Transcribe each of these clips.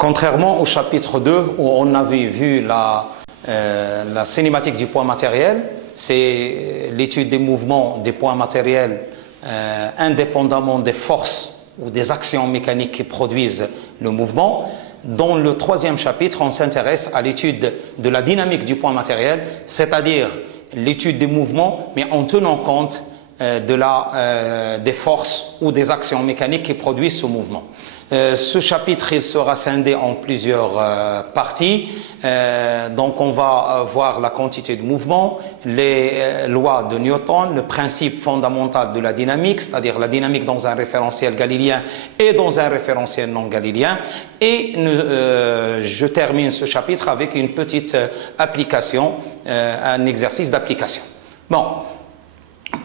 Contrairement au chapitre 2 où on avait vu la cinématique du point matériel, c'est l'étude des mouvements des points matériels indépendamment des forces ou des actions mécaniques qui produisent le mouvement. Dans le troisième chapitre, on s'intéresse à l'étude de la dynamique du point matériel, c'est-à-dire l'étude des mouvements, mais en tenant compte des forces ou des actions mécaniques qui produisent ce mouvement. Ce chapitre, il sera scindé en plusieurs parties. Donc on va voir la quantité de mouvement, les lois de Newton, le principe fondamental de la dynamique, c'est-à-dire la dynamique dans un référentiel galiléen et dans un référentiel non galiléen. Et je termine ce chapitre avec une petite application, un exercice d'application. Bon.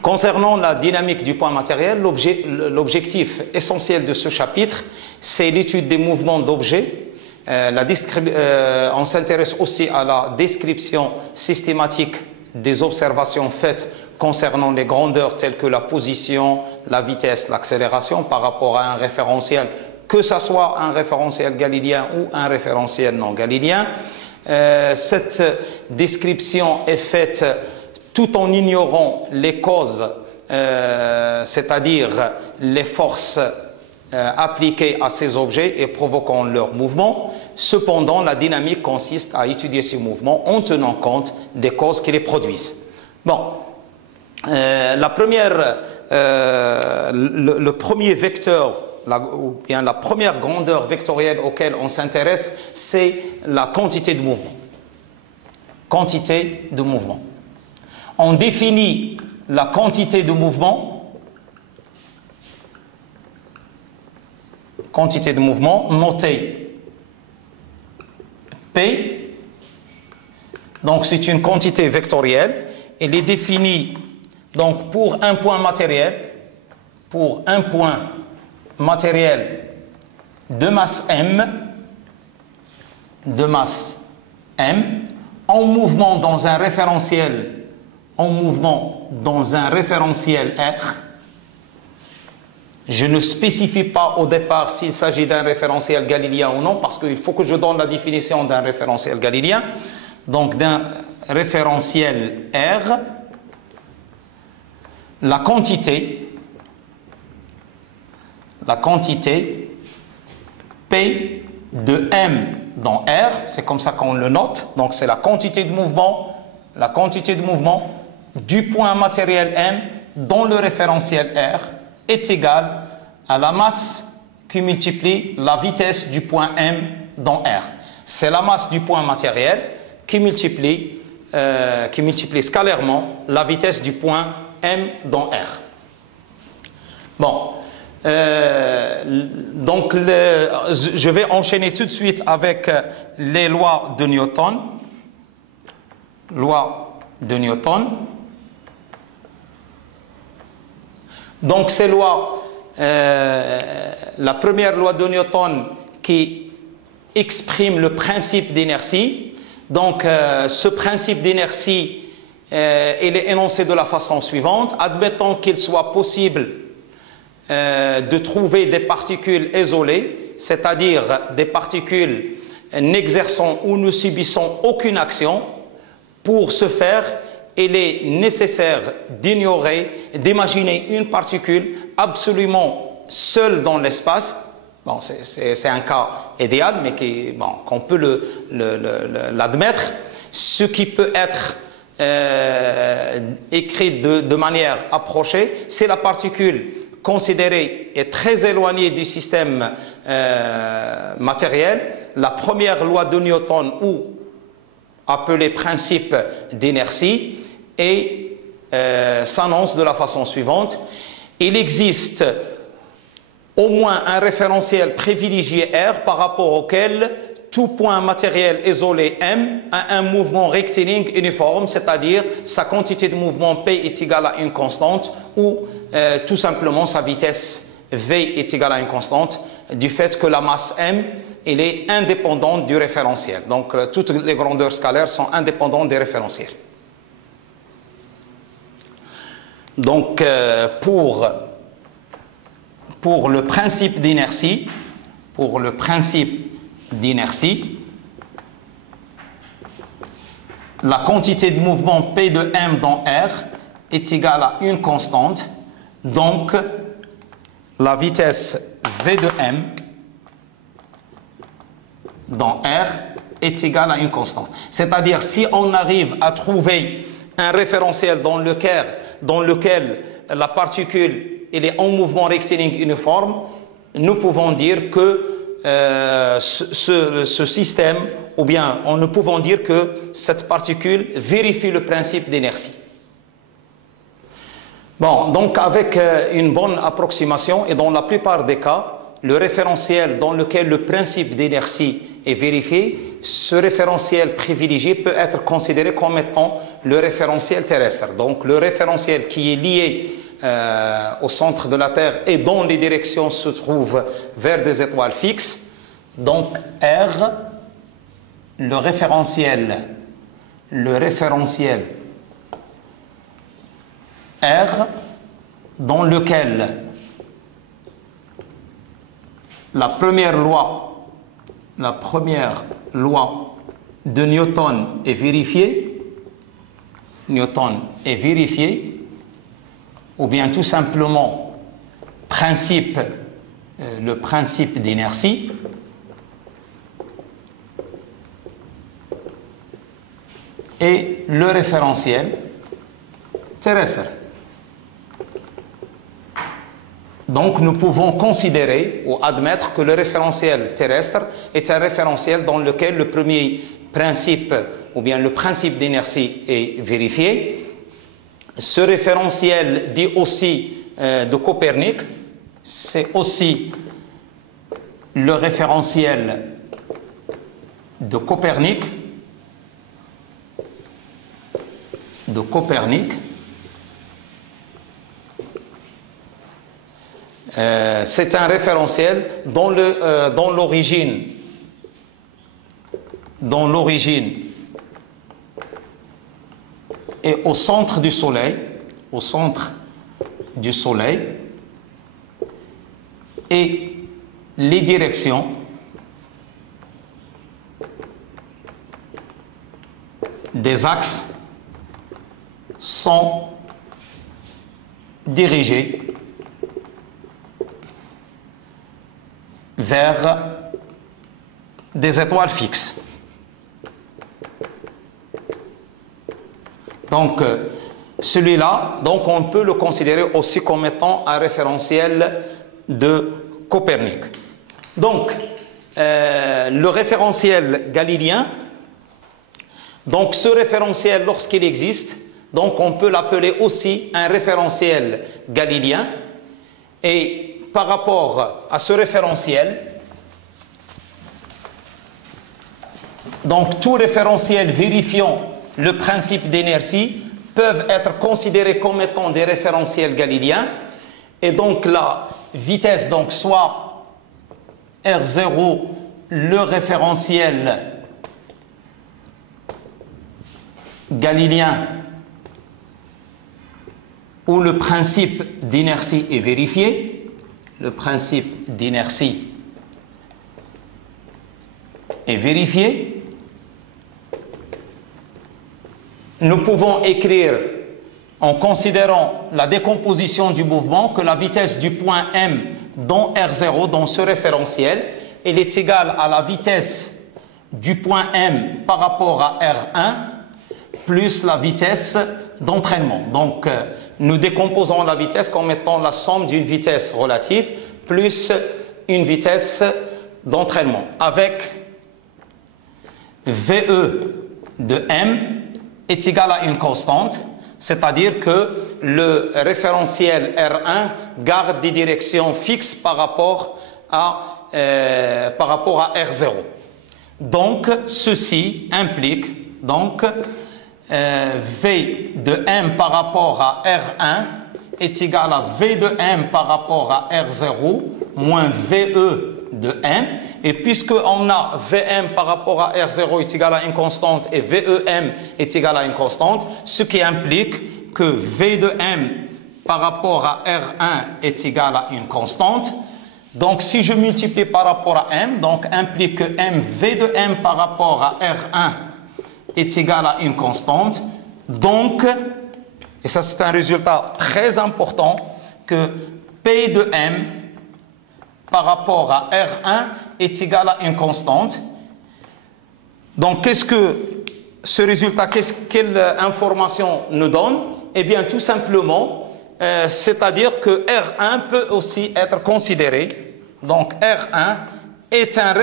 Concernant la dynamique du point matériel, l'objectif essentiel de ce chapitre, c'est l'étude des mouvements d'objets. On s'intéresse aussi à la description systématique des observations faites concernant les grandeurs telles que la position, la vitesse, l'accélération par rapport à un référentiel, que ce soit un référentiel galiléen ou un référentiel non galiléen. Cette description est faite tout en ignorant les causes, c'est-à-dire les forces appliquées à ces objets et provoquant leur mouvement. Cependant, la dynamique consiste à étudier ces mouvements en tenant compte des causes qui les produisent. Bon, le premier vecteur, ou bien la première grandeur vectorielle auquel on s'intéresse, c'est la quantité de mouvement. Quantité de mouvement. On définit la quantité de mouvement notée P. Donc c'est une quantité vectorielle. Elle est définie donc pour un point matériel, de masse M, en mouvement dans un référentiel R. Je ne spécifie pas au départ s'il s'agit d'un référentiel galiléen ou non, parce qu'il faut que je donne la définition d'un référentiel galiléen. Donc d'un référentiel R, la quantité P de M dans R, c'est comme ça qu'on le note, donc c'est la quantité de mouvement du point matériel M dans le référentiel R est égale à la masse qui multiplie la vitesse du point M dans R. C'est la masse du point matériel qui multiplie scalairement la vitesse du point M dans R. Bon, donc je vais enchaîner tout de suite avec les lois de Newton. Donc ces lois, la première loi de Newton qui exprime le principe d'inertie. Donc ce principe d'inertie, il est énoncé de la façon suivante. Admettons qu'il soit possible de trouver des particules isolées, c'est-à-dire des particules n'exerçant ou ne subissant aucune action. Pour ce faire, il est nécessaire d'imaginer une particule absolument seule dans l'espace. Bon, c'est un cas idéal, mais qu'on peut l'admettre. Ce qui peut être écrit de manière approchée, c'est la particule considérée et très éloignée du système matériel. La première loi de Newton, ou appelée principe d'inertie, et s'annonce de la façon suivante. Il existe au moins un référentiel privilégié R par rapport auquel tout point matériel isolé M a un mouvement rectiligne uniforme, c'est-à-dire sa quantité de mouvement P est égale à une constante, ou tout simplement sa vitesse V est égale à une constante, du fait que la masse M, elle est indépendante du référentiel. Donc toutes les grandeurs scalaires sont indépendantes des référentiels. Donc pour le principe d'inertie, d'inertie, la quantité de mouvement P de M dans R est égale à une constante, donc la vitesse V de M dans R est égale à une constante. C'est-à-dire, si on arrive à trouver un référentiel dans lequel la particule elle est en mouvement rectiligne uniforme, nous pouvons dire que ce système, ou bien nous pouvons dire que cette particule vérifie le principe d'inertie. Bon, donc avec une bonne approximation, et dans la plupart des cas, le référentiel dans lequel le principe d'inertie est vérifié, ce référentiel privilégié peut être considéré comme étant le référentiel terrestre. Donc le référentiel qui est lié au centre de la Terre et dont les directions se trouvent vers des étoiles fixes. Donc R, le référentiel R dans lequel la première loi de Newton est vérifiée, ou bien tout simplement le principe d'inertie, et le référentiel terrestre. Donc nous pouvons considérer ou admettre que le référentiel terrestre est un référentiel dans lequel le premier principe ou bien le principe d'inertie est vérifié. Ce référentiel dit aussi de Copernic, c'est aussi le référentiel de Copernic. C'est un référentiel dont l'origine est au centre du Soleil, et les directions des axes sont dirigées vers des étoiles fixes. Donc, celui-là, donc on peut le considérer aussi comme étant un référentiel de Copernic. Donc, le référentiel galiléen, donc ce référentiel, lorsqu'il existe, donc on peut l'appeler aussi un référentiel galiléen. Et par rapport à ce référentiel, donc tout référentiel vérifiant le principe d'inertie peuvent être considérés comme étant des référentiels galiléens. Et donc la vitesse, donc soit R0, le référentiel galiléen où le principe d'inertie est vérifié, nous pouvons écrire en considérant la décomposition du mouvement que la vitesse du point M dans R0, dans ce référentiel, elle est égale à la vitesse du point M par rapport à R1 plus la vitesse d'entraînement. Donc, nous décomposons la vitesse comme étant la somme d'une vitesse relative plus une vitesse d'entraînement avec VE de M est égal à une constante, c'est-à-dire que le référentiel R1 garde des directions fixes par rapport à R0. Donc, ceci implique donc V de M par rapport à R1 est égal à V de M par rapport à R0 moins VE de M. Et puisqu'on a Vm par rapport à R0 est égal à une constante et Vem est égal à une constante, ce qui implique que V de M par rapport à R1 est égal à une constante. Donc, si je multiplie par rapport à M, donc implique que V de M par rapport à R1 est égal à une constante. Donc, et ça c'est un résultat très important, que P de M par rapport à R1 est égal à une constante. Donc, qu'est-ce que ce résultat, quelle information nous donne? Eh bien, tout simplement, c'est-à-dire que R1 peut aussi être considéré. Donc, R1 est un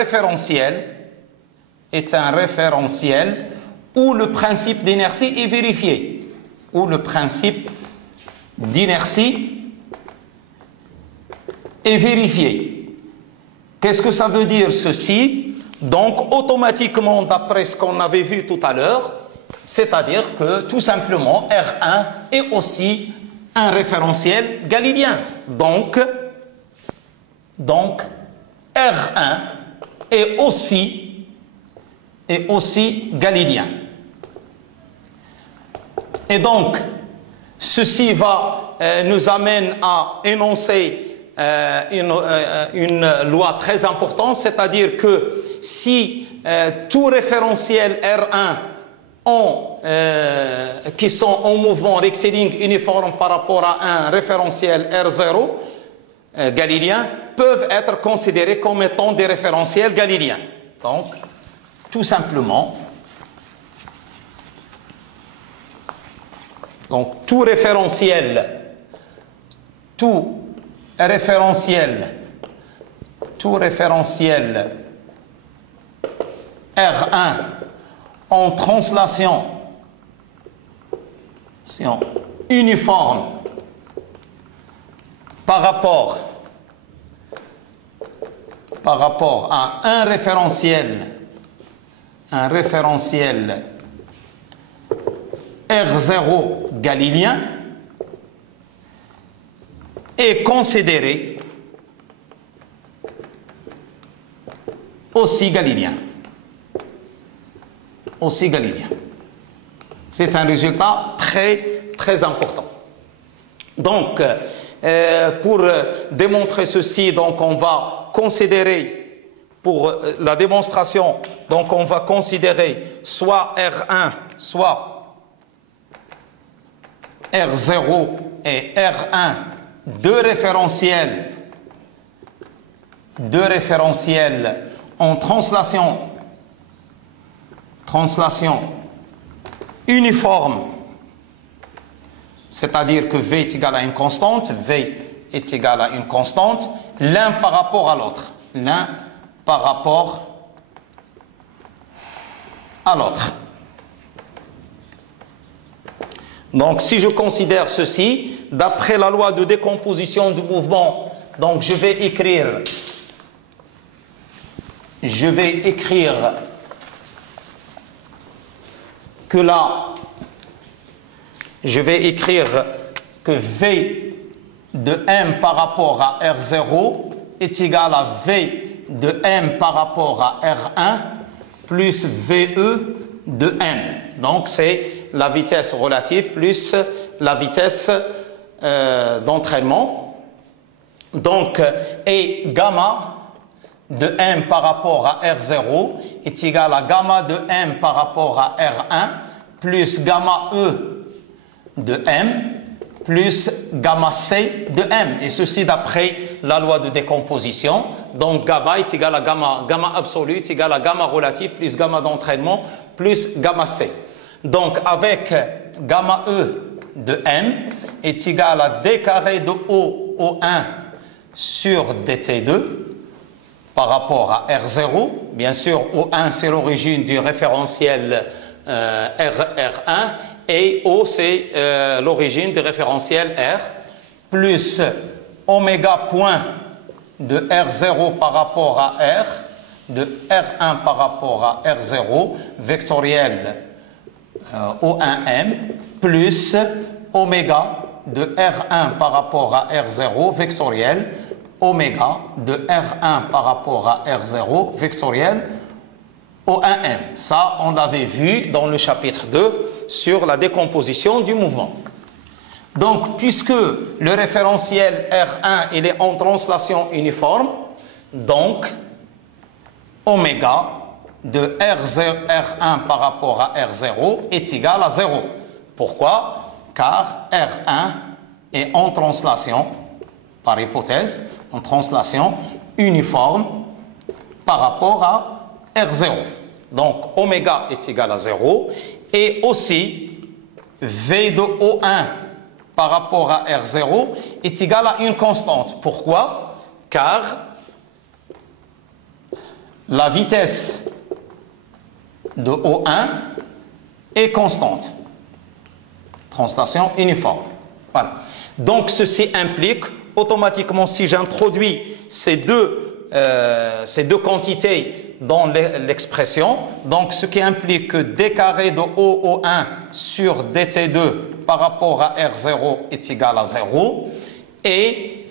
référentiel où le principe d'inertie est vérifié. Où le principe d'inertie est vérifié. Qu'est-ce que ça veut dire ceci? Donc, automatiquement, d'après ce qu'on avait vu tout à l'heure, c'est-à-dire que, tout simplement, R1 est aussi un référentiel galiléen. Donc R1 est aussi galiléen. Et donc, ceci nous amène à énoncer une loi très importante, c'est-à-dire que si tout référentiel R1 qui sont en mouvement rectiligne uniforme par rapport à un référentiel R0 galiléen peuvent être considérés comme étant des référentiels galiléens. Donc, tout simplement, tout référentiel R1 en translation uniforme par rapport à un référentiel R0 galiléen est considéré aussi galiléen. C'est un résultat très important. Donc, pour démontrer ceci, donc on va considérer, pour la démonstration, donc on va considérer soit R1, soit R0 et R1, deux référentiels en translation uniforme, c'est-à-dire que V est égal à une constante, l'un par rapport à l'autre. Donc, si je considère ceci, d'après la loi de décomposition du mouvement, donc je vais écrire que V de M par rapport à R0 est égal à V de M par rapport à R1 plus VE de M. Donc, c'est la vitesse relative plus la vitesse d'entraînement. Donc, et gamma de M par rapport à R0 est égal à gamma de M par rapport à R1 plus gamma E de M plus gamma C de M. Et ceci d'après la loi de décomposition. Donc, gamma est égal à gamma absolu est égal à gamma relatif plus gamma d'entraînement plus gamma C. Donc, avec gamma E de M est égal à D carré de O1 sur dt2 par rapport à R0. Bien sûr, O1, c'est l'origine du référentiel R1 et O, c'est l'origine du référentiel R, plus oméga point de R0 par rapport à R, de R1 par rapport à R0, vectoriel O1M, plus oméga de R1 par rapport à R0, vectoriel oméga de R1 par rapport à R0, vectoriel O1M. Ça, on l'avait vu dans le chapitre 2 sur la décomposition du mouvement. Donc, puisque le référentiel R1 il est en translation uniforme, Donc, oméga de R1 par rapport à R0 est égal à 0. Pourquoi? Car R1 est en translation, par hypothèse, en translation uniforme par rapport à R0. Donc, oméga est égal à 0 et aussi V de O1 par rapport à R0 est égal à une constante. Pourquoi? Car la vitesse de O1 est constante. Translation uniforme. Voilà. Donc, ceci implique automatiquement, si j'introduis ces deux quantités dans l'expression, donc ce qui implique que d carré de OO1 sur dt2 par rapport à R0 est égal à 0, et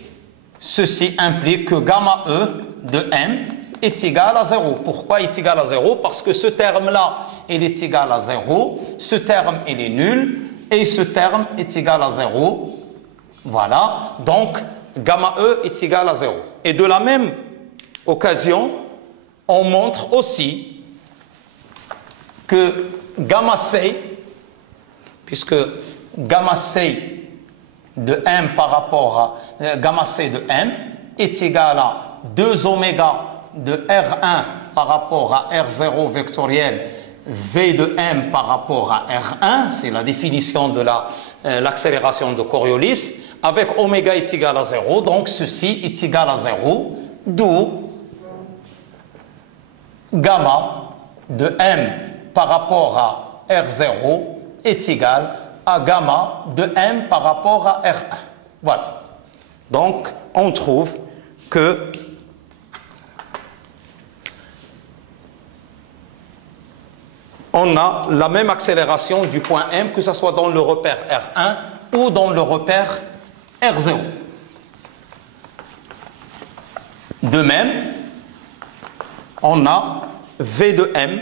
ceci implique que gamma E de M est égal à 0. Pourquoi est égal à 0? Parce que ce terme-là, il est égal à 0, ce terme, il est nul, et ce terme est égal à 0. Voilà, donc gamma E est égal à 0. Et de la même occasion, on montre aussi que gamma C, puisque gamma C de M par rapport à gamma C de M est égal à 2 oméga de R1 par rapport à R0 vectoriel V de M par rapport à R1, c'est la définition de l'accélération de Coriolis, avec oméga est égal à 0, donc ceci est égal à 0, d'où gamma de M par rapport à R0 est égal à gamma de M par rapport à R1. Voilà. Donc, on trouve que on a la même accélération du point M, que ce soit dans le repère R1 ou dans le repère R0. De même, on a V de M,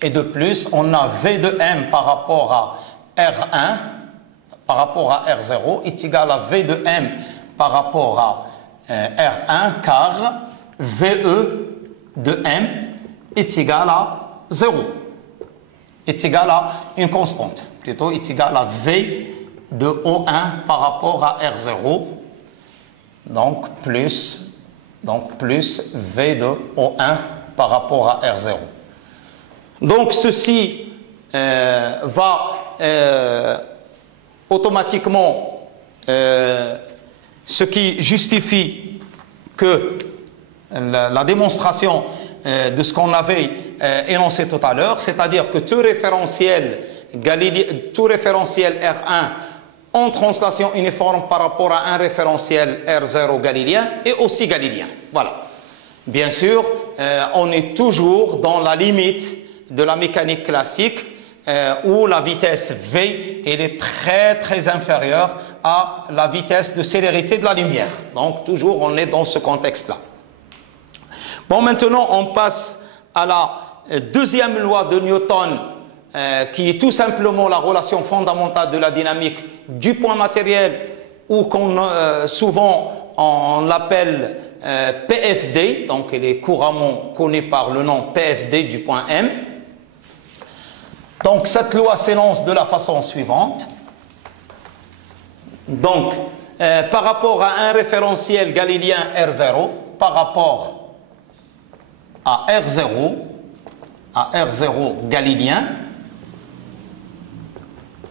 et de plus, on a V de M par rapport à R1, par rapport à R0, est égal à V de M par rapport à R1, car VE de M est égal à 0, est égal à une constante, plutôt est égal à V de O1 par rapport à R0, donc plus V de O1 par rapport à R0. Donc ceci va automatiquement, ce qui justifie que la démonstration de ce qu'on avait énoncé tout à l'heure, c'est-à-dire que tout référentiel R1 en translation uniforme par rapport à un référentiel R0 galiléen est aussi galiléen. Voilà. Bien sûr, on est toujours dans la limite de la mécanique classique où la vitesse V elle est très inférieure à la vitesse de célérité de la lumière. Donc toujours on est dans ce contexte-là. Bon, maintenant on passe à la deuxième loi de Newton qui est tout simplement la relation fondamentale de la dynamique du point matériel, ou souvent on l'appelle PFD, donc elle est couramment connue par le nom PFD du point M. Donc cette loi s'élance de la façon suivante. Donc par rapport à un référentiel galiléen R0, par rapport à R0 galiléen,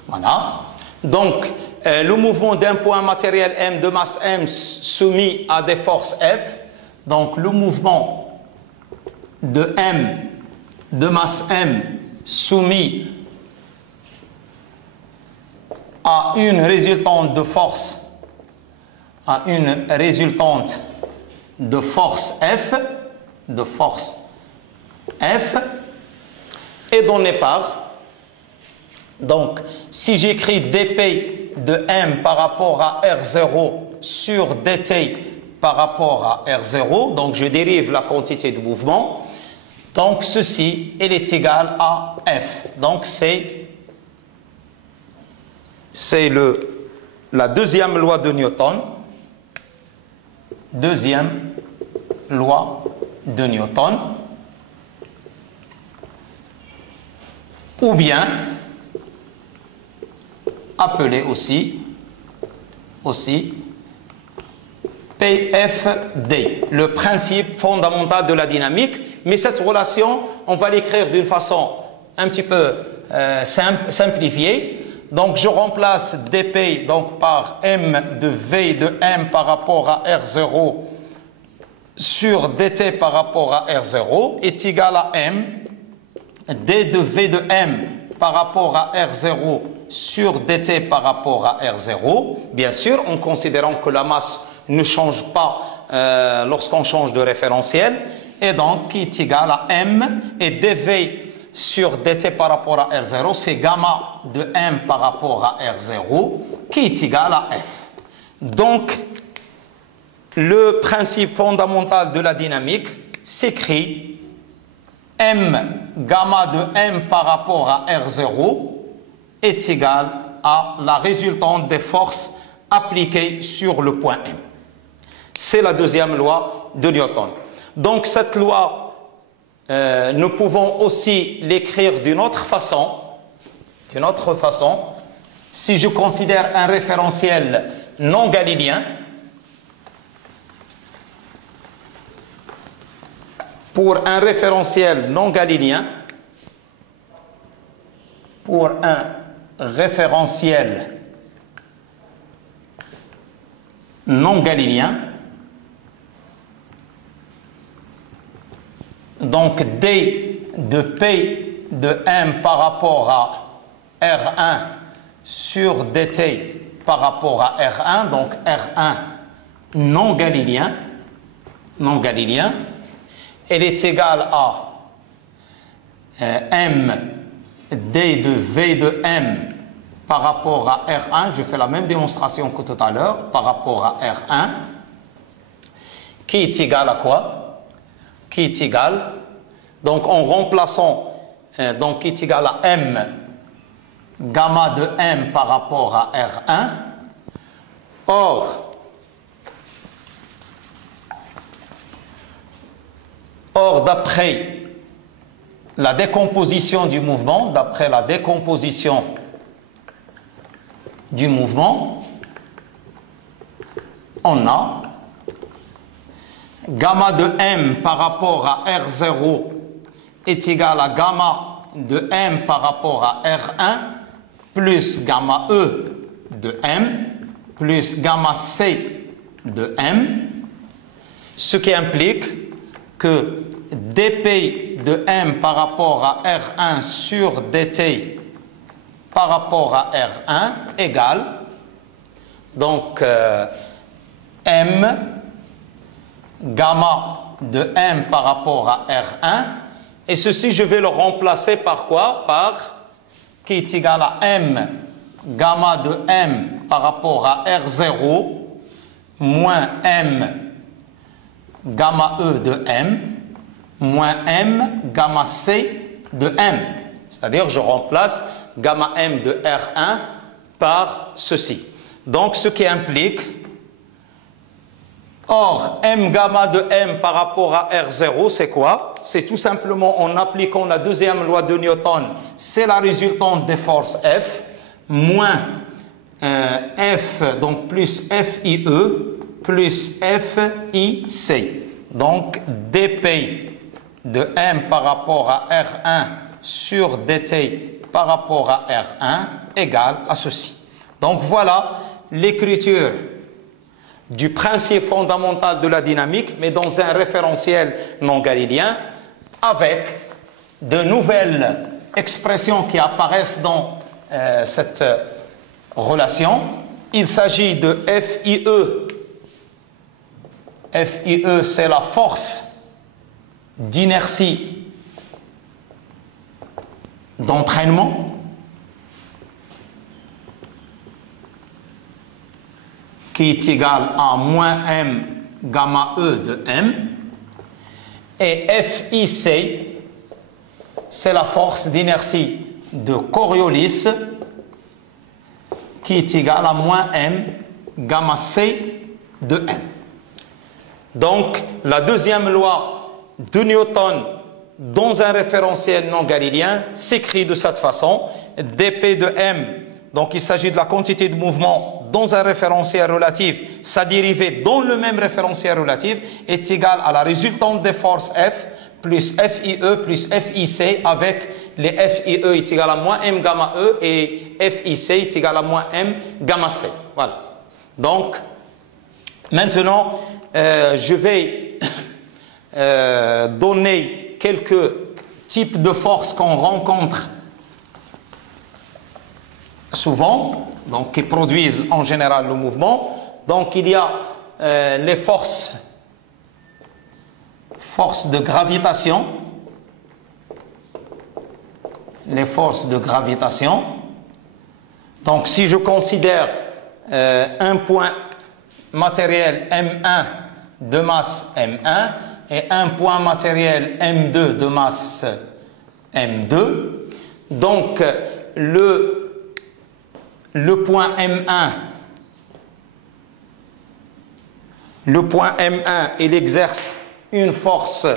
voilà. Donc le mouvement d'un point matériel M de masse M soumis à des forces F, donc le mouvement de M de masse M soumis à une résultante de force, F est donné par, donc si j'écris dP de M par rapport à R0 sur dt par rapport à R0, donc je dérive la quantité de mouvement, donc ceci elle est égal à F. Donc c'est la deuxième loi de Newton, deuxième loi de Newton, ou bien appelée aussi PFD, le principe fondamental de la dynamique. Mais cette relation, on va l'écrire d'une façon un petit peu simplifiée. Donc je remplace dP donc par m de V de m par rapport à R0 sur dt par rapport à R0 est égal à m d de V de m par rapport à R0 sur dt par rapport à R0, bien sûr en considérant que la masse ne change pas lorsqu'on change de référentiel, et donc qui est égal à m et dv sur dt par rapport à R0, c'est gamma de m par rapport à R0 qui est égal à f. Donc le principe fondamental de la dynamique s'écrit m gamma de m par rapport à R0 est égal à la résultante des forces appliquées sur le point M. C'est la deuxième loi de Newton. Donc cette loi, nous pouvons aussi l'écrire d'une autre façon. Si je considère un référentiel non galiléen, pour un référentiel non galiléen, donc D de P de M par rapport à R1 sur dt par rapport à R1, donc R1 non galiléen, elle est égale à M D de V de M par rapport à R1, je fais la même démonstration que tout à l'heure, par rapport à R1, qui est égal à quoi? Qui est égal, donc en remplaçant, donc qui est égal à M gamma de M par rapport à R1, or d'après la décomposition du mouvement, on a gamma de M par rapport à R0 est égal à gamma de M par rapport à R1 plus gamma E de M plus gamma C de M, ce qui implique que dP de M par rapport à R1 sur dt par rapport à R1 égale donc M gamma de M par rapport à R1, et ceci je vais le remplacer par quoi? Par qui est égal à M gamma de M par rapport à R0 moins M gamma E de M moins M gamma C de M, c'est-à-dire je remplace gamma M de R1 par ceci, donc ce qui implique or M gamma de M par rapport à R0 c'est quoi? C'est tout simplement en appliquant la deuxième loi de Newton, c'est la résultante des forces F moins F, donc plus FIE plus FIC, donc dP de M par rapport à R1 sur dt par rapport à R1 égale à ceci. Donc voilà l'écriture du principe fondamental de la dynamique, mais dans un référentiel non galiléen, avec de nouvelles expressions qui apparaissent dans cette relation. Il s'agit de FIE. FIE, c'est la force d'inertie d'entraînement qui est égale à moins M gamma E de M, et FIC, c'est la force d'inertie de Coriolis qui est égale à moins M gamma C de M. Donc, la deuxième loi de Newton dans un référentiel non galiléen s'écrit de cette façon. dP de m, donc il s'agit de la quantité de mouvement dans un référentiel relatif, sa dérivée dans le même référentiel relatif est égale à la résultante des forces F plus FIE plus FIC, avec les FIE est égal à moins M gamma E et FIC est égal à moins M gamma C. Voilà. Donc, maintenant, je vais donner quelques types de forces qu'on rencontre souvent, donc qui produisent en général le mouvement. Donc, il y a les forces de gravitation, les forces de gravitation. Donc, si je considère un point matériel M1 de masse M1 et un point matériel M2 de masse M2, donc le point M1, il exerce une force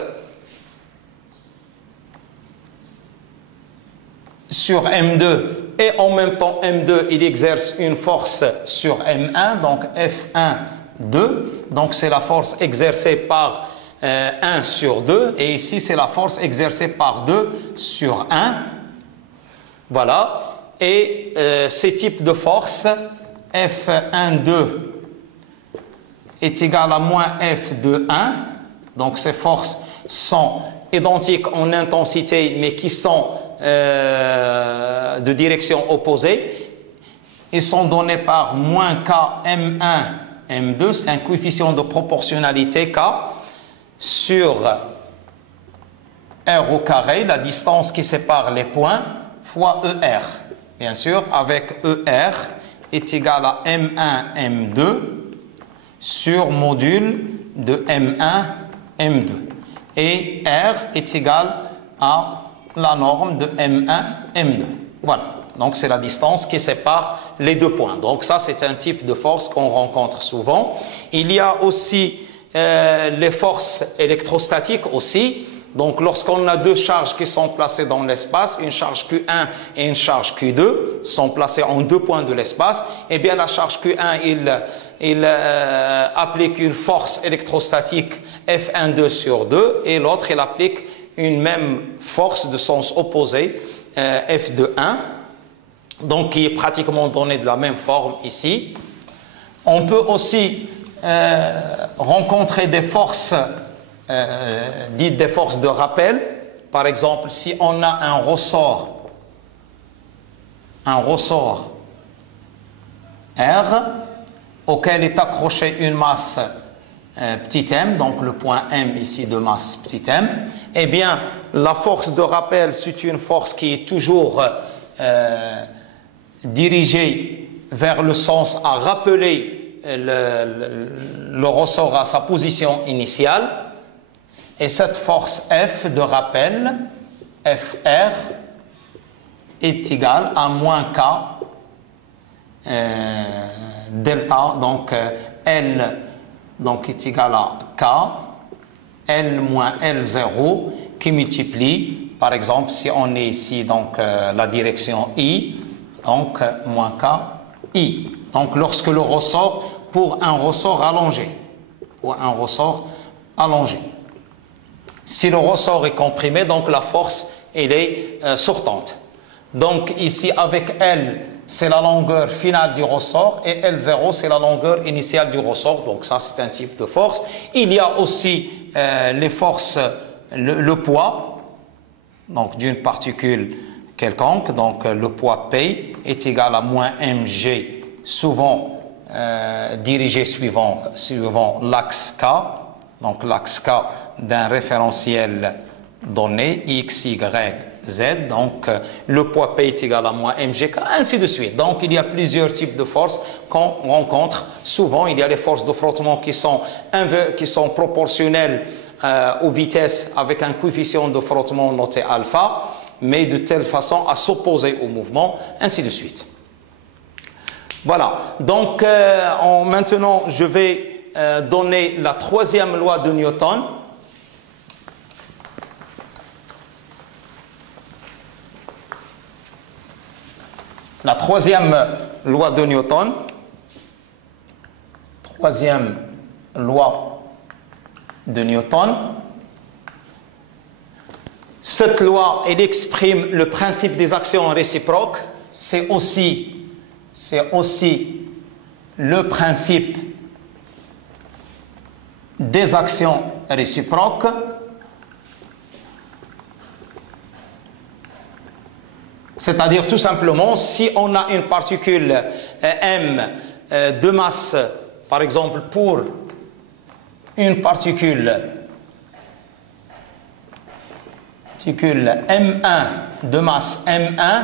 sur M2 et en même temps M2 il exerce une force sur M1, donc F1, 2, donc c'est la force exercée par 1 sur 2 et ici c'est la force exercée par 2 sur 1. Voilà, et ces types de forces F1, 2 est égal à moins F de 1. Donc ces forces sont identiques en intensité mais qui sont de direction opposée. Ils sont donnés par moins K M1 M2, c'est un coefficient de proportionnalité K sur R au carré, la distance qui sépare les points, fois ER. Bien sûr, avec ER est égal à M1 M2 sur module de M1 M2. Et R est égal à la norme de M1 M2. Voilà. Donc, c'est la distance qui sépare les deux points. Donc, ça, c'est un type de force qu'on rencontre souvent. Il y a aussi les forces électrostatiques aussi. Donc, lorsqu'on a deux charges qui sont placées dans l'espace, une charge Q1 et une charge Q2, sont placées en deux points de l'espace, eh bien, la charge Q1, il applique une force électrostatique F1,2 sur 2, et l'autre, il applique une même force de sens opposé, F de 1, donc qui est pratiquement donnée de la même forme ici. On peut aussi rencontrer des forces dites des forces de rappel. Par exemple, si on a un ressort R auquel est accrochée une masse petit m, donc le point M ici de masse petit m, eh bien la force de rappel, c'est une force qui est toujours dirigée vers le sens à rappeler le ressort à sa position initiale. Et cette force F de rappel, FR, est égale à moins K delta, donc L donc est égal à K, L moins L0 qui multiplie, par exemple, si on est ici, donc la direction I, donc moins K, I. Donc lorsque le ressort, pour un ressort allongé, si le ressort est comprimé, donc la force, elle est sortante. Donc ici, avec L, c'est la longueur finale du ressort, et L0, c'est la longueur initiale du ressort. Donc ça, c'est un type de force. Il y a aussi les forces, le poids, donc d'une particule quelconque. Donc le poids P est égal à moins mg, souvent dirigé suivant l'axe K. Donc l'axe K d'un référentiel donné, X, Y, Z, donc le poids P est égal à moins mg, ainsi de suite. Donc il y a plusieurs types de forces qu'on rencontre. Souvent, il y a les forces de frottement qui sont proportionnelles aux vitesses avec un coefficient de frottement noté alpha, mais de telle façon à s'opposer au mouvement, ainsi de suite. Voilà, donc maintenant je vais donner la troisième loi de Newton. La troisième loi de Newton. Troisième loi de Newton. Cette loi, elle exprime le principe des actions réciproques. C'est aussi le principe des actions réciproques. C'est-à-dire tout simplement, si on a une particule m de masse, par exemple pour une particule M1 de masse M1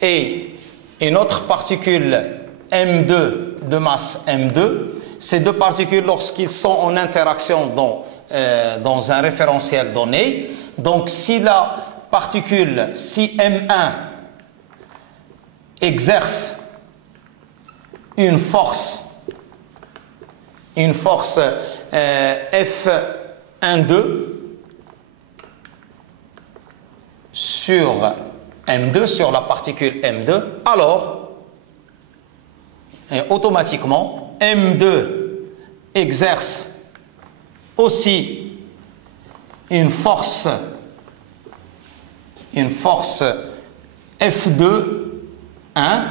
et une autre particule M2 de masse M2, ces deux particules, lorsqu'ils sont en interaction dans un référentiel donné, donc si la particule, si M1 exerce une force F12 sur M2, sur la particule M2, alors automatiquement M2 exerce aussi une force F2 1,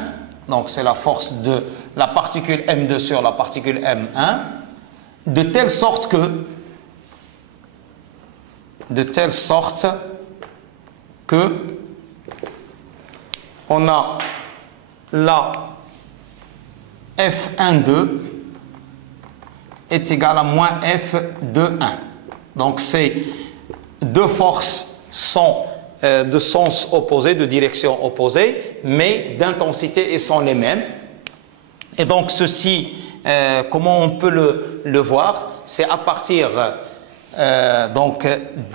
donc c'est la force de la particule M2 sur la particule M1, de telle sorte que on a la F12 est égal à moins F21. Donc ces deux forces sont de sens opposé, de direction opposée, mais d'intensité elles sont les mêmes. Et donc ceci, comment on peut le voir? C'est à partir donc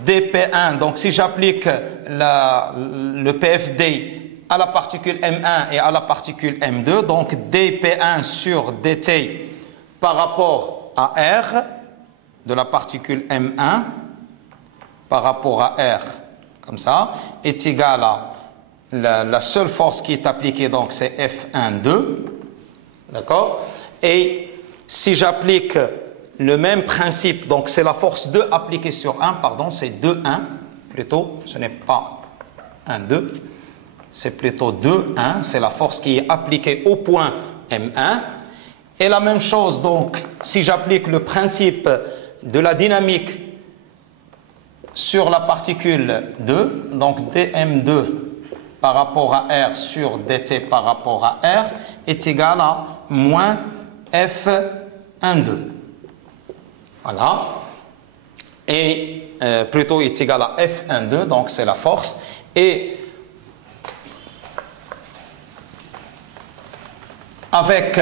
dP1, donc si j'applique le PFD à la particule M1 et à la particule M2, donc dP1 sur dt par rapport à R de la particule M1 par rapport à R, comme ça, est égal à la seule force qui est appliquée, donc c'est F12, d'accord? Et si j'applique le même principe, donc c'est la force 2 appliquée sur 1, pardon, c'est 2,1 plutôt, ce n'est pas 1,2, c'est plutôt 2,1, c'est la force qui est appliquée au point M1. Et la même chose, donc, si j'applique le principe de la dynamique sur la particule 2, donc dm2 par rapport à R sur dt par rapport à R est égal à moins F12. Voilà. Et plutôt est égal à F12, donc c'est la force. Et avec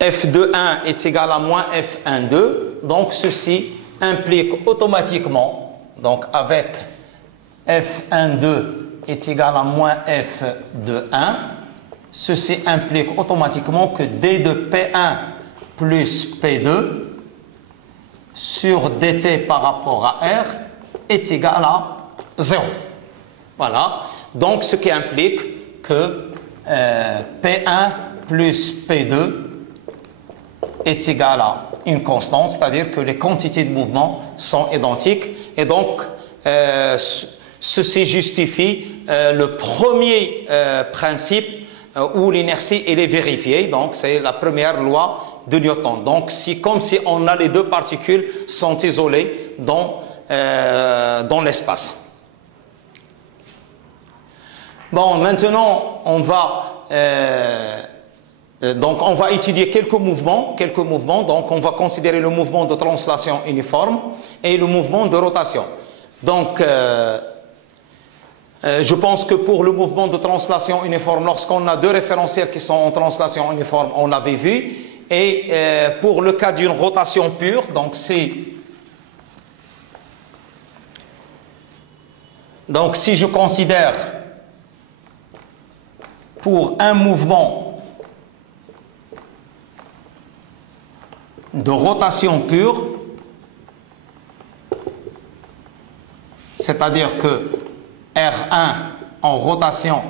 F21 est égal à moins F12, donc ceci implique automatiquement, donc avec F12 est égal à moins F21, ceci implique automatiquement que D de P1 plus P2 sur dt par rapport à R est égal à 0. Voilà, donc ce qui implique que P1 plus P2 est égal à une constante, c'est-à-dire que les quantités de mouvement sont identiques, et donc ceci justifie le premier principe où l'inertie elle est vérifiée, donc c'est la première loi de Newton. Donc comme si on a les deux particules sont isolées dans l'espace. Bon, maintenant on va étudier quelques mouvements. Donc, on va considérer le mouvement de translation uniforme et le mouvement de rotation. Donc, je pense que pour le mouvement de translation uniforme, lorsqu'on a deux référentiels qui sont en translation uniforme, on l'avait vu. Et pour le cas d'une rotation pure, donc si je considère pour un mouvement de rotation pure, c'est-à-dire que R1 en rotation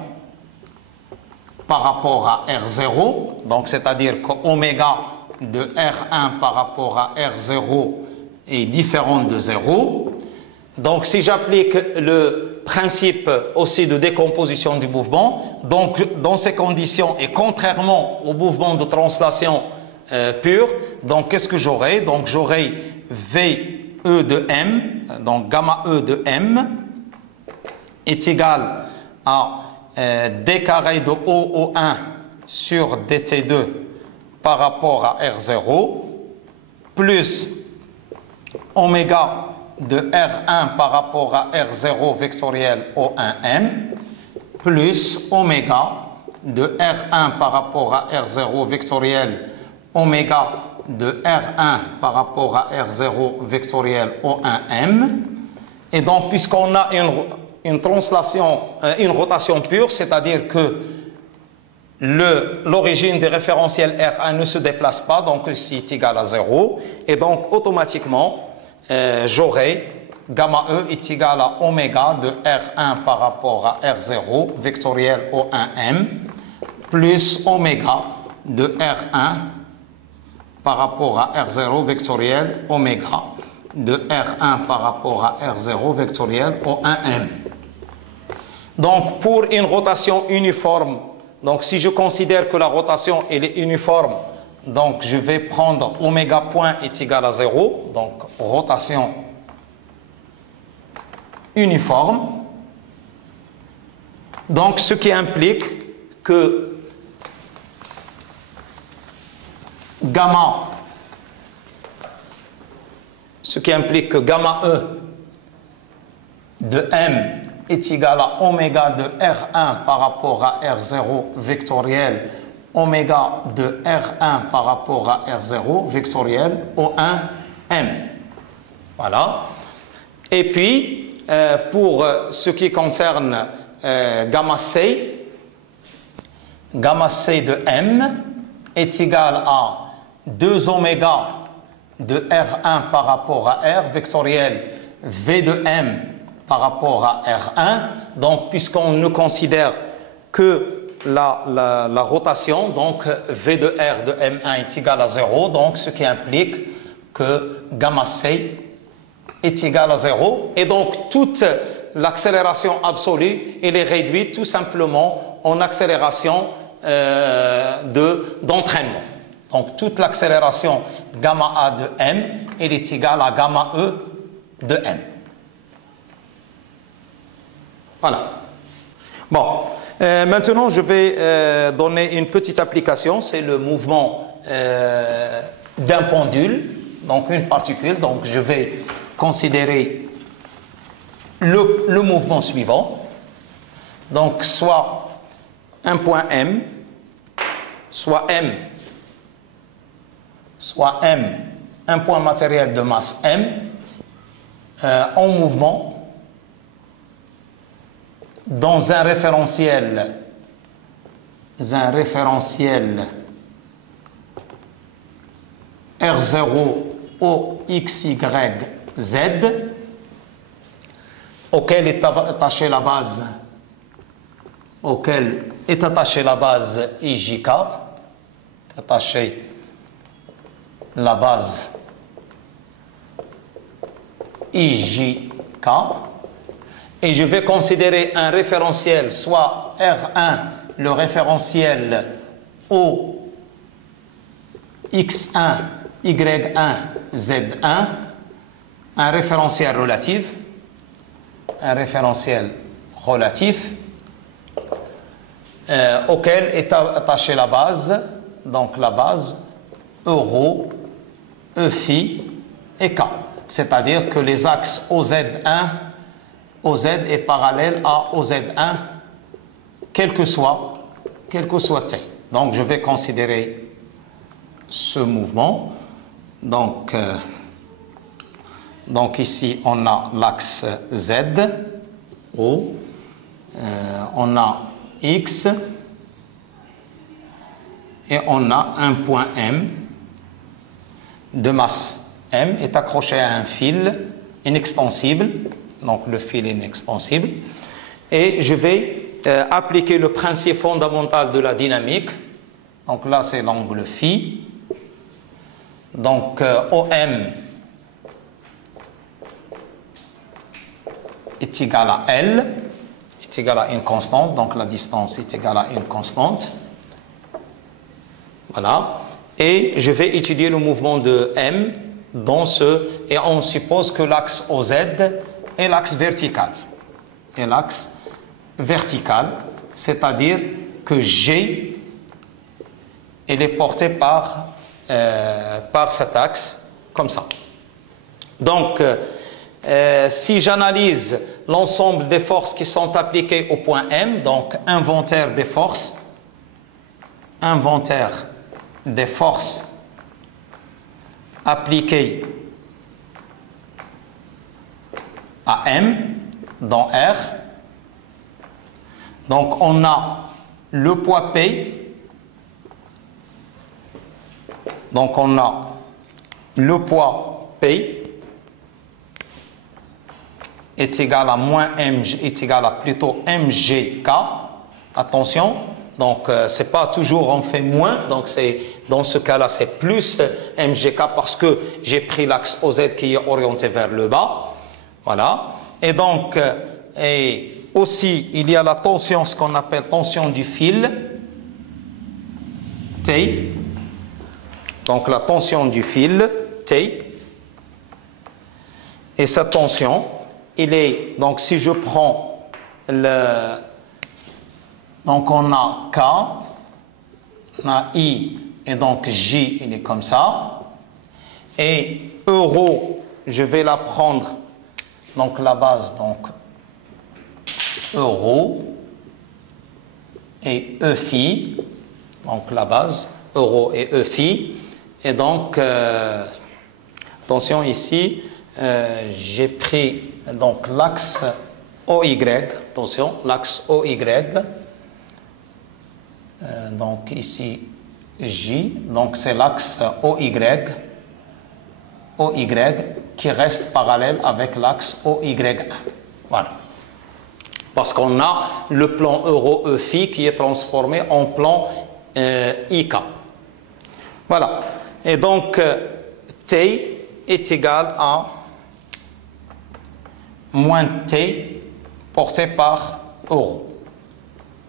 par rapport à R0, donc c'est-à-dire que oméga de R1 par rapport à R0 est différent de 0. Donc si j'applique le principe aussi de décomposition du mouvement, donc dans ces conditions et contrairement au mouvement de translation pur, donc qu'est-ce que j'aurai? Donc j'aurai VE de M, donc gamma E de M est égal à d carré de OO1 sur dt2 par rapport à R0 plus oméga de R1 par rapport à R0 vectoriel O1M plus oméga de R1 par rapport à R0 vectoriel oméga de R1 par rapport à R0 vectoriel O1M. Et donc, puisqu'on a une translation, une rotation pure, c'est-à-dire que l'origine des référentiels R1 ne se déplace pas, donc ici est égal à 0, et donc automatiquement, j'aurai gamma E est égal à oméga de R1 par rapport à R0 vectoriel O1M plus oméga de R1 par rapport à R0 vectoriel oméga de R1 par rapport à R0 vectoriel O1M. Donc pour une rotation uniforme, donc si je considère que la rotation elle est uniforme, donc je vais prendre oméga point est égal à 0, donc rotation uniforme. Donc ce qui implique que gamma E de M est égal à oméga de R1 par rapport à R0 vectoriel oméga de R1 par rapport à R0 vectoriel O1M. Voilà. Et puis, pour ce qui concerne gamma C de M est égal à 2 oméga de R1 par rapport à R vectoriel V de M par rapport à R1. Donc, puisqu'on ne considère que la rotation, donc V de R de M1 est égal à 0, donc ce qui implique que gamma C est égal à 0. Et donc, toute l'accélération absolue, elle est réduite tout simplement en accélération d'entraînement. Donc, toute l'accélération gamma A de M, elle est égale à gamma E de M. Voilà. Bon, maintenant je vais donner une petite application, c'est le mouvement d'un pendule, donc une particule. Donc je vais considérer le mouvement suivant. Donc soit un point M, soit M, un point matériel de masse M, en mouvement dans un référentiel R0 OXY Z auquel est attachée la base IJK, attachée la base IJK, et je vais considérer un référentiel, soit R1, le référentiel OX1, Y1, Z1, un référentiel relatif, auquel est attachée la base, donc la base Euro, Phi et K. C'est-à-dire que les axes OZ est parallèle à OZ1, quel que soit T. Donc je vais considérer ce mouvement. Donc ici on a l'axe Z, O, on a X et on a un point M. de masse M est accroché à un fil inextensible, donc le fil inextensible, et je vais appliquer le principe fondamental de la dynamique. Donc là c'est l'angle phi, donc OM est égal à L, est égal à une constante, donc la distance est égale à une constante. Voilà. Et je vais étudier le mouvement de M dans et on suppose que l'axe OZ est l'axe vertical. Et l'axe vertical, c'est-à-dire que G, elle est portée par cet axe, comme ça. Donc, si j'analyse l'ensemble des forces qui sont appliquées au point M, donc inventaire des forces appliquées à M dans R, donc on a le poids P, donc on a le poids P est égal à moins mg, est égal à plutôt mgk. Attention, donc c'est pas toujours on fait moins, donc c'est dans ce cas-là c'est plus mgk parce que j'ai pris l'axe OZ qui est orienté vers le bas. Voilà. Et donc et aussi il y a la tension, ce qu'on appelle tension du fil T. Donc la tension du fil T. Et cette tension, il est, donc si je prends le, donc on a K, on a I, et donc J, il est comme ça, et euro, je vais la prendre, donc la base, donc euro, et E phi, donc la base, euro et E phi, et donc, attention ici, j'ai pris donc l'axe OY, attention, l'axe OY, donc ici J, donc c'est l'axe OY qui reste parallèle avec l'axe OY1. Voilà. Parce qu'on a le plan euro E phi qui est transformé en plan IK. Voilà. Et donc T est égal à moins T porté par euro.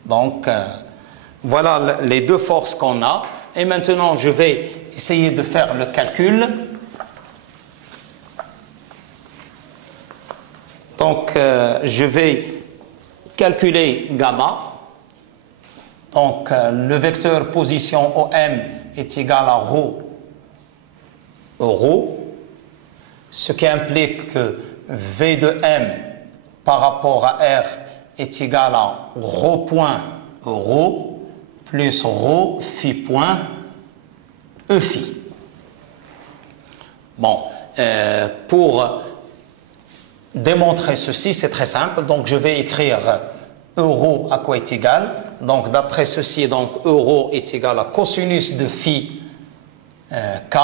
Donc, voilà les deux forces qu'on a. Et maintenant, je vais essayer de faire le calcul. Donc, je vais calculer gamma. Donc, le vecteur position OM est égal à ρ euro, ce qui implique que V de M par rapport à R est égal à ρ point euro plus ρ phi point E phi. Bon, pour démontrer ceci, c'est très simple. Donc, je vais écrire euro à quoi est égal. Donc, d'après ceci, donc euro est égal à cosinus de phi k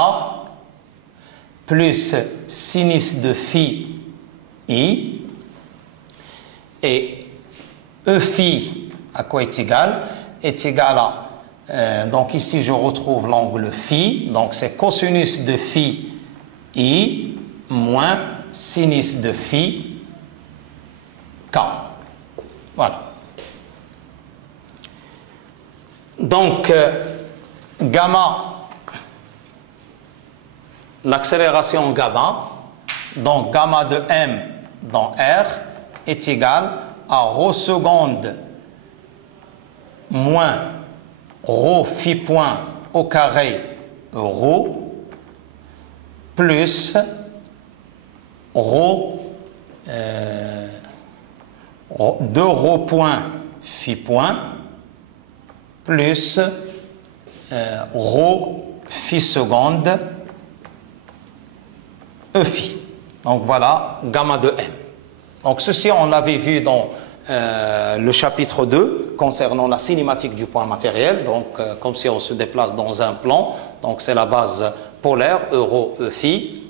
plus sinus de phi I, et E phi à quoi est égal à, donc ici je retrouve l'angle phi, donc c'est cosinus de phi I moins sinus de phi k. Voilà. Donc gamma, l'accélération gamma, donc gamma de M dans R est égal à ρ seconde moins ρ phi point au carré euro plus ρ 2 ρ point phi point plus ρ phi seconde E phi. Donc voilà, gamma de M. Donc ceci, on l'avait vu dans le chapitre 2 concernant la cinématique du point matériel. Donc, comme si on se déplace dans un plan. Donc, c'est la base polaire, euro, E phi.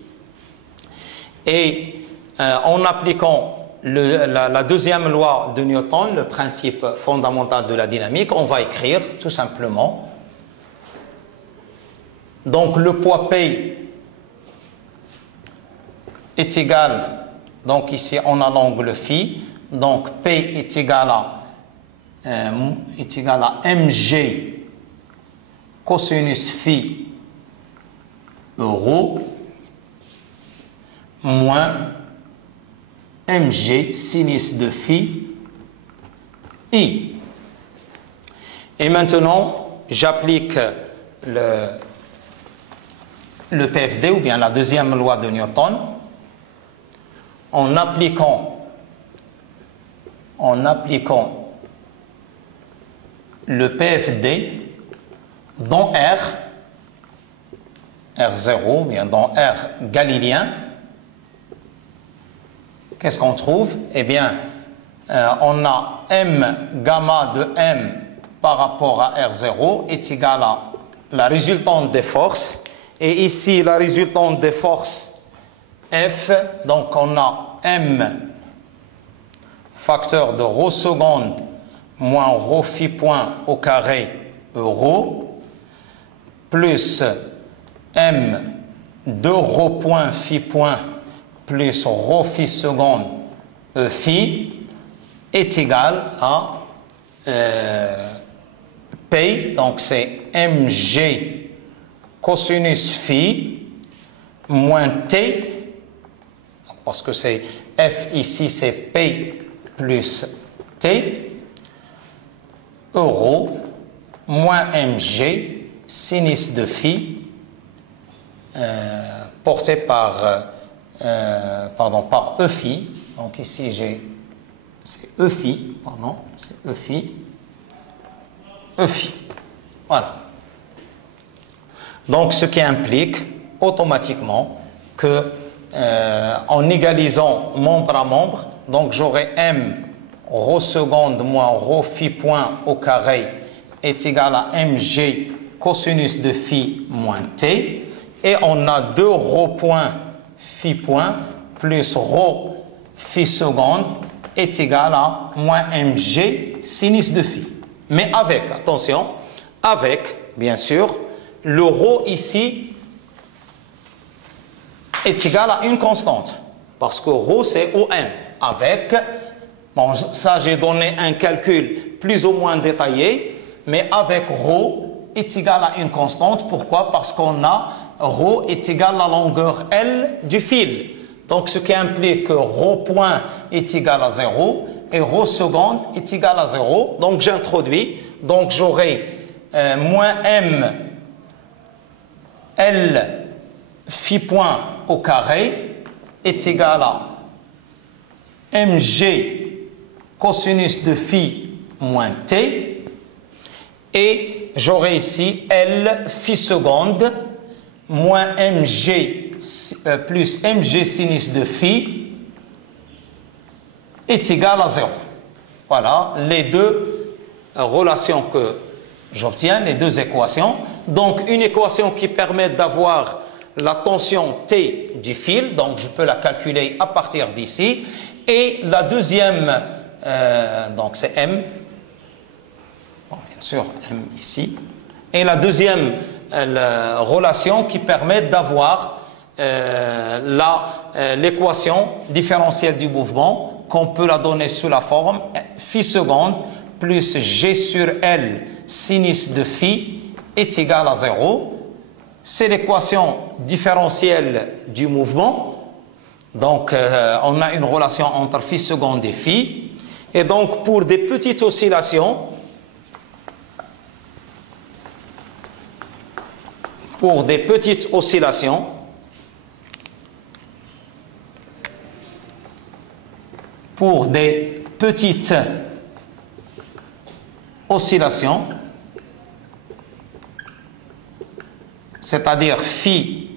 Et en appliquant la deuxième loi de Newton, le principe fondamental de la dynamique, on va écrire tout simplement. Donc, le poids P est égal, donc ici on a l'angle phi, donc P est égal à mg cosinus phi euro moins mg sinus de phi i. Et maintenant, j'applique le PFD ou bien la deuxième loi de Newton en appliquant le PFD dans R0, bien dans R galiléen. Qu'est-ce qu'on trouve? Eh bien, on a M gamma de M par rapport à R0 est égal à la résultante des forces. Et ici, la résultante des forces F, donc on a M facteur de ρ seconde moins ρ phi point au carré euro plus M de ρ point phi point plus ρ phi seconde E phi est égal à P, donc c'est mg cosinus phi moins T, parce que c'est F ici, c'est P plus T, euro, moins mg, sinus de phi, porté par E phi. Donc ici, c'est E phi, pardon, c'est E phi, E phi. Voilà. Donc, ce qui implique automatiquement que en égalisant membre à membre, donc j'aurai m ρ seconde moins ρ phi point au carré est égal à mg cosinus de phi moins t, et on a 2 ρ point phi point plus ρ phi seconde est égal à moins mg sinus de phi. Mais avec, attention, avec, bien sûr, le ρ ici est égal à une constante, parce que ρ c'est OM. Avec, bon, ça j'ai donné un calcul plus ou moins détaillé, mais avec ρ est égal à une constante. Pourquoi? Parce qu'on a ρ est égal à la longueur L du fil. Donc ce qui implique que ρ point est égal à 0 et ρ seconde est égal à 0. Donc j'introduis, donc j'aurai moins m L phi point au carré est égal à mg cosinus de phi moins t, et j'aurai ici L phi seconde moins mg plus mg sinus de phi est égal à 0. Voilà les deux relations que j'obtiens, les deux équations. Donc une équation qui permet d'avoir la tension T du fil, donc je peux la calculer à partir d'ici, et la deuxième, donc c'est M, bon, bien sûr M ici, et la deuxième relation qui permet d'avoir l'équation différentielle du mouvement, qu'on peut la donner sous la forme phi seconde plus G sur L sinus de phi est égal à 0. C'est l'équation différentielle du mouvement. Donc, on a une relation entre phi seconde et phi. Et donc, pour des petites oscillations, pour des petites oscillations, c'est-à-dire phi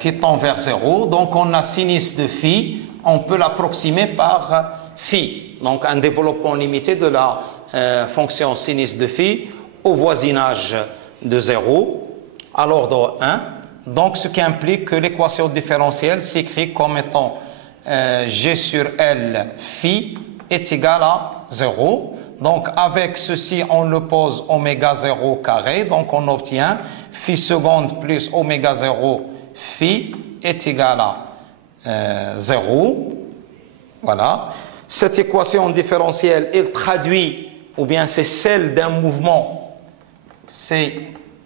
qui tend vers 0, donc on a sinus de phi, on peut l'approximer par phi. Donc un développement limité de la fonction sinus de phi au voisinage de 0 à l'ordre 1. Donc ce qui implique que l'équation différentielle s'écrit comme étant G sur L phi est égal à 0. Donc avec ceci on le pose oméga 0 carré. Donc on obtient phi seconde plus oméga 0 phi est égal à 0. Voilà. Cette équation différentielle, elle traduit, ou bien c'est celle d'un mouvement, c'est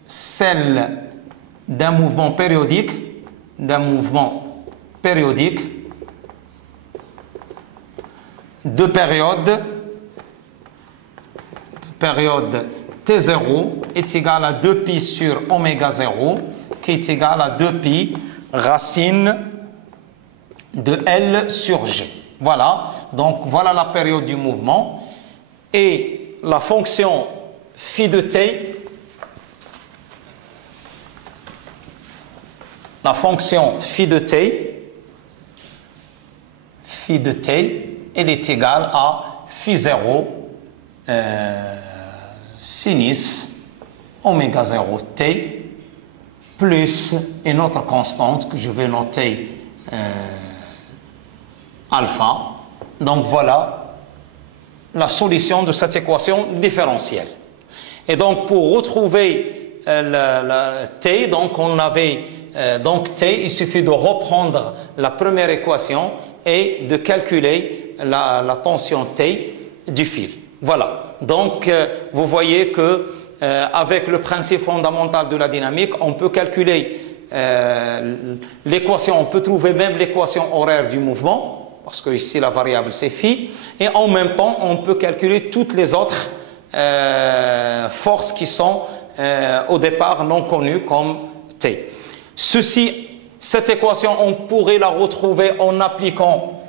celle d'un mouvement périodique, de période T0 est égal à 2pi sur oméga 0, qui est égal à 2pi racine de L sur G. Voilà, donc voilà la période du mouvement. Et la fonction phi de t, elle est égale à phi 0 sinus oméga 0 t plus une autre constante que je vais noter alpha. Donc voilà la solution de cette équation différentielle. Et donc pour retrouver t, donc on avait donc t, il suffit de reprendre la première équation et de calculer la tension t du fil. Voilà. Donc vous voyez que avec le principe fondamental de la dynamique, on peut calculer l'équation, on peut trouver même l'équation horaire du mouvement, parce que ici la variable c'est phi, et en même temps on peut calculer toutes les autres forces qui sont au départ non connues comme t. Cette équation on pourrait la retrouver en appliquant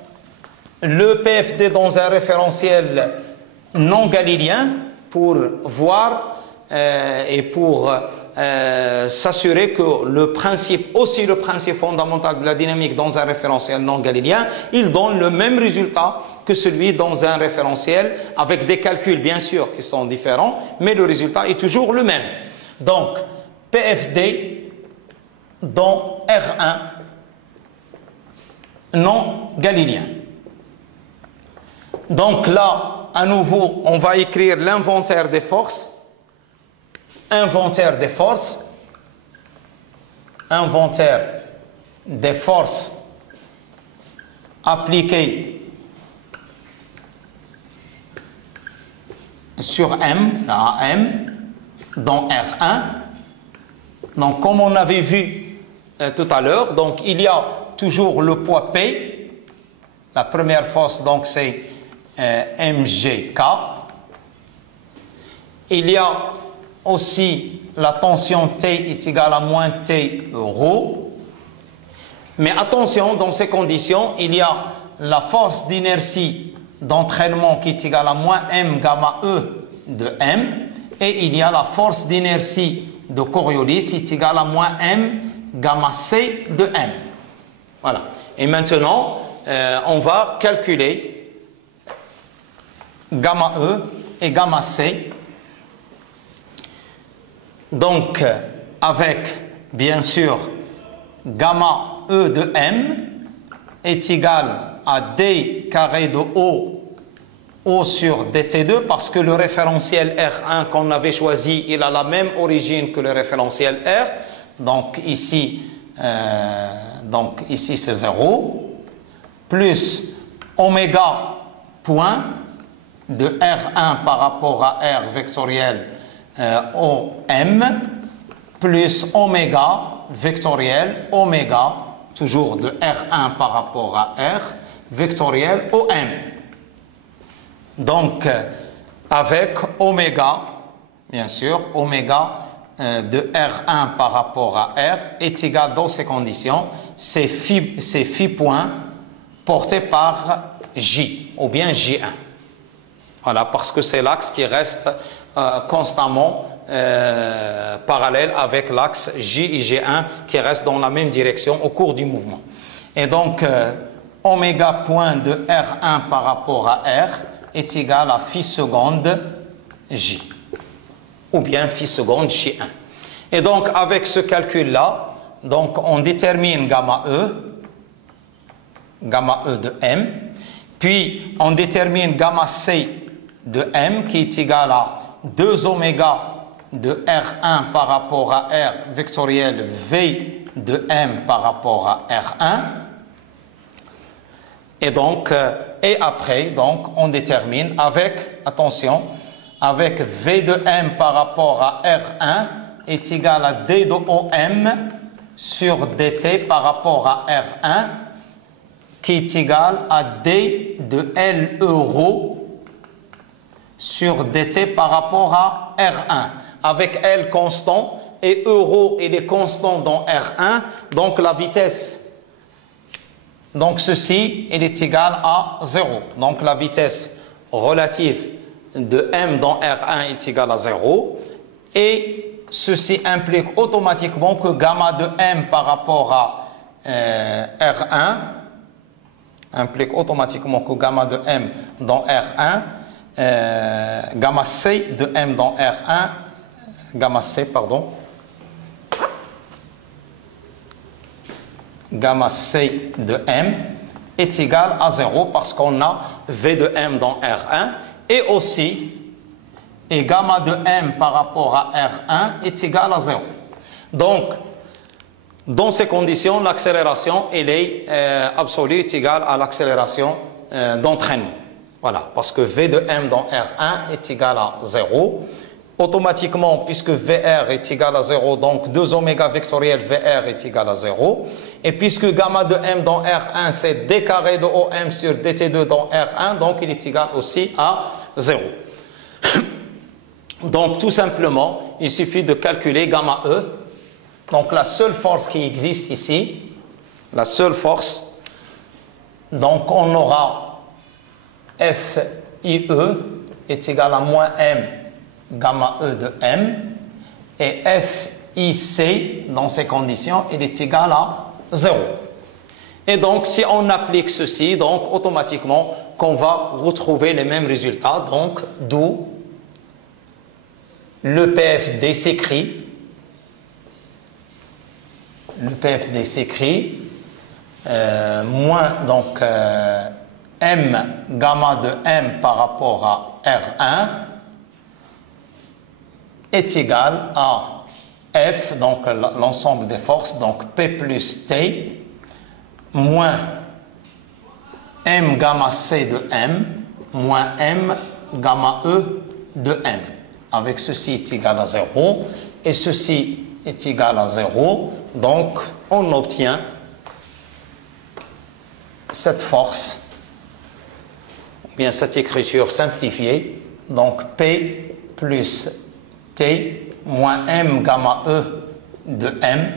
le PFD dans un référentiel non galiléen pour voir et pour s'assurer que le principe fondamental de la dynamique dans un référentiel non galiléen, il donne le même résultat que celui dans un référentiel avec des calculs bien sûr qui sont différents, mais le résultat est toujours le même. Donc PFD dans R1 non galiléen. Donc là, à nouveau, on va écrire l'inventaire des forces. Inventaire des forces appliquées sur M, la AM, dans R1. Donc, comme on avait vu tout à l'heure, donc il y a toujours le poids P. La première force, donc, c'est MGK. Il y a aussi la tension T est égale à moins T rho. Mais attention, dans ces conditions, il y a la force d'inertie d'entraînement qui est égale à moins M gamma E de M. Et il y a la force d'inertie de Coriolis qui est égale à moins M gamma C de M. Voilà. Et maintenant, on va calculer gamma E et gamma C. Donc, avec, bien sûr, gamma E de M est égal à D carré de O sur DT2, parce que le référentiel R1 qu'on avait choisi, il a la même origine que le référentiel R. Donc ici c'est 0, plus oméga point de R1 par rapport à R vectoriel OM plus oméga vectoriel oméga toujours de R1 par rapport à R vectoriel OM. Donc avec oméga, bien sûr, oméga de R1 par rapport à R est égal dans ces conditions, c'est phi point porté par J ou bien J1. Voilà, parce que c'est l'axe qui reste constamment parallèle avec l'axe J et G1 qui reste dans la même direction au cours du mouvement. Et donc, oméga point de R1 par rapport à R est égal à phi seconde J, ou bien phi seconde J1. Et donc, avec ce calcul-là, donc on détermine gamma E de M, puis on détermine gamma C de M qui est égal à 2 oméga de R1 par rapport à R vectoriel V de M par rapport à R1. Et donc, et après, donc, on détermine avec, attention, avec V de M par rapport à R1 est égal à D de OM sur DT par rapport à R1 qui est égal à D de L euro sur DT par rapport à R1 avec L constant et euro il est constant dans R1, donc la vitesse, donc ceci il est égal à 0, donc la vitesse relative de M dans R1 est égale à 0 et ceci implique automatiquement que gamma de M par rapport à R1 implique automatiquement que gamma de M dans R1 gamma C de M dans R1 gamma C pardon gamma C de M est égal à 0 parce qu'on a V de M dans R1 et aussi et gamma de M par rapport à R1 est égal à 0. Donc, dans ces conditions, l'accélération elle est absolue est égale à l'accélération d'entraînement. Voilà, parce que V de M dans R1 est égal à 0. Automatiquement, puisque VR est égal à 0, donc 2 oméga vectoriel VR est égal à 0. Et puisque gamma de M dans R1, c'est D carré de OM sur DT2 dans R1, donc il est égal aussi à 0. Donc, tout simplement, il suffit de calculer gamma E. Donc, la seule force qui existe ici, la seule force, donc on aura FIE est égal à moins M gamma E de M et FIC, dans ces conditions, il est égal à 0. Et donc, si on applique ceci, donc automatiquement, qu'on va retrouver les mêmes résultats, donc d'où le PFD s'écrit, moins donc M gamma de M par rapport à R1 est égal à F, donc l'ensemble des forces, donc P plus T, moins M gamma C de M, moins M gamma E de M. Avec ceci est égal à 0 et ceci est égal à 0. Donc, on obtient cette force, ou bien cette écriture simplifiée. Donc, P plus T moins M gamma E de M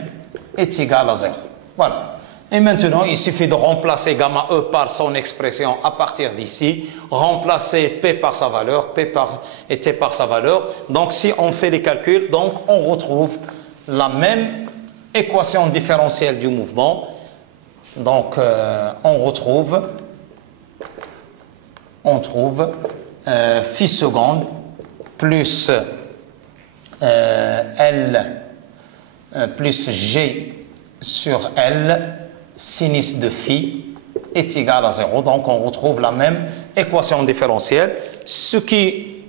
est égal à 0. Voilà. Et maintenant, il suffit de remplacer gamma E par son expression à partir d'ici, remplacer P par sa valeur, et T par sa valeur. Donc, si on fait les calculs, donc on retrouve la même équation différentielle du mouvement. Donc, on trouve phi seconde plus L plus G sur L sinus de phi est égal à 0. Donc, on retrouve la même équation différentielle, ce qui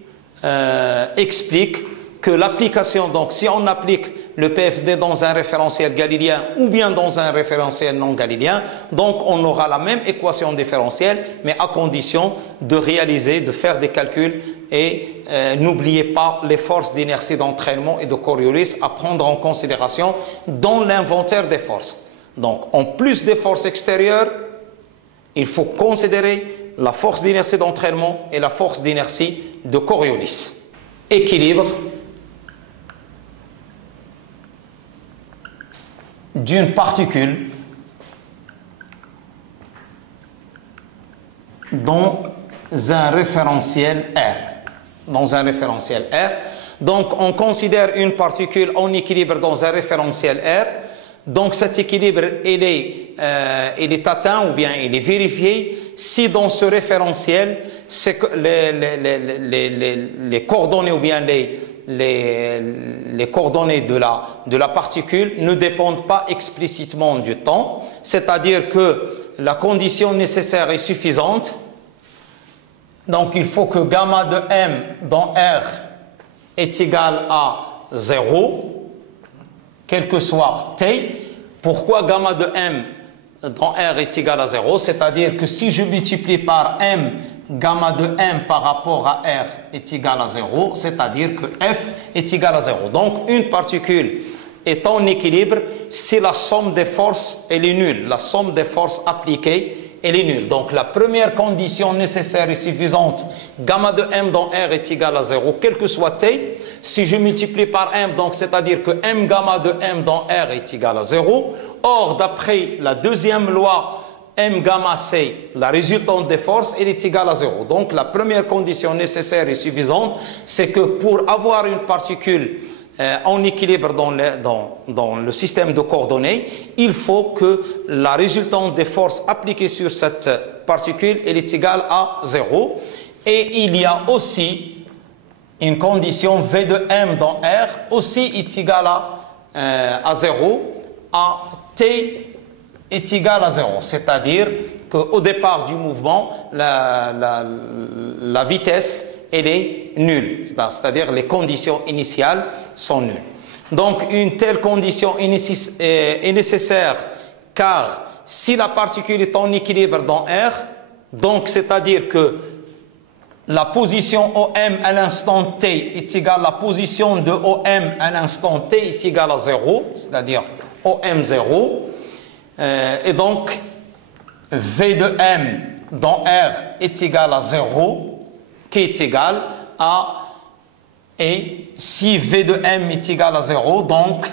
explique que l'application, donc si on applique le PFD dans un référentiel galilien ou bien dans un référentiel non galilien, donc on aura la même équation différentielle, mais à condition de réaliser, de faire des calculs et n'oubliez pas les forces d'inertie d'entraînement et de Coriolis à prendre en considération dans l'inventaire des forces. Donc, en plus des forces extérieures, il faut considérer la force d'inertie d'entraînement et la force d'inertie de Coriolis. Équilibre d'une particule dans un référentiel R. Donc, on considère une particule en équilibre dans un référentiel R. Donc cet équilibre, il est atteint ou bien il est vérifié si dans ce référentiel, les coordonnées ou bien les coordonnées de la particule ne dépendent pas explicitement du temps, c'est-à-dire que la condition nécessaire est suffisante. Donc il faut que gamma de m dans R est égal à 0, quel que soit t. Pourquoi gamma de m dans R est égal à 0? C'est-à-dire que si je multiplie par m, gamma de m par rapport à R est égal à 0, c'est-à-dire que F est égal à 0. Donc une particule est en équilibre si la somme des forces elle est nulle. La somme des forces appliquées elle est nulle. Donc la première condition nécessaire et suffisante, gamma de m dans R est égal à 0, quel que soit t. Si je multiplie par m, donc c'est-à-dire que m gamma de m dans R est égal à 0. Or, d'après la deuxième loi, m gamma c, la résultante des forces, elle est égale à 0. Donc la première condition nécessaire et suffisante, c'est que pour avoir une particule en équilibre dans le système de coordonnées, il faut que la résultante des forces appliquées sur cette particule elle est égale à 0. Et il y a aussi une condition V de m dans R aussi est égale à 0 à t est égal à 0. C'est-à-dire qu'au départ du mouvement, la vitesse elle est nulle, c'est-à-dire les conditions initiales sont nulles. Donc une telle condition est nécessaire car si la particule est en équilibre dans R, donc c'est-à-dire que la position OM à l'instant t est égale à la position de OM à l'instant t est égale à 0, c'est-à-dire OM 0, et donc V de M dans R est égal à 0, qui est égal à, et si V de M est égal à 0, donc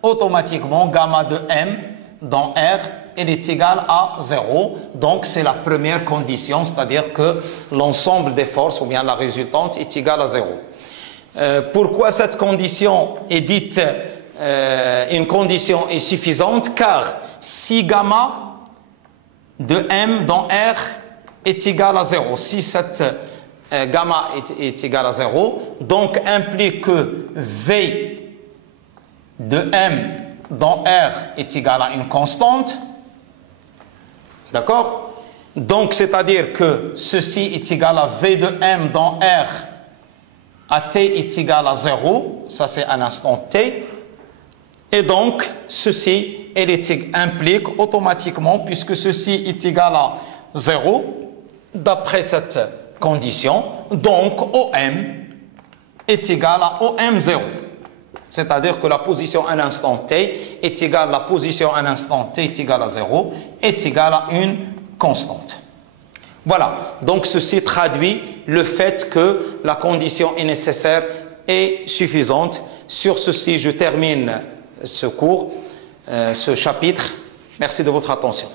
automatiquement gamma de M dans R elle est égale à 0. Donc c'est la première condition, c'est-à-dire que l'ensemble des forces ou bien la résultante est égale à 0. Pourquoi cette condition est dite une condition est suffisante? Car si gamma de M dans R est égal à 0, si cette gamma est égal à 0, donc implique que V de M dans R est égal à une constante. D'accord? Donc, c'est-à-dire que ceci est égal à V de M dans R à T est égal à 0. Ça, c'est un instant T. Et donc, ceci implique automatiquement, puisque ceci est égal à 0, d'après cette condition, donc OM est égal à OM0. C'est-à-dire que la position à l'instant t est égale à la position à l'instant t est égale à 0, est égale à une constante. Voilà, donc ceci traduit le fait que la condition est nécessaire et suffisante. Sur ceci, je termine ce cours, ce chapitre. Merci de votre attention.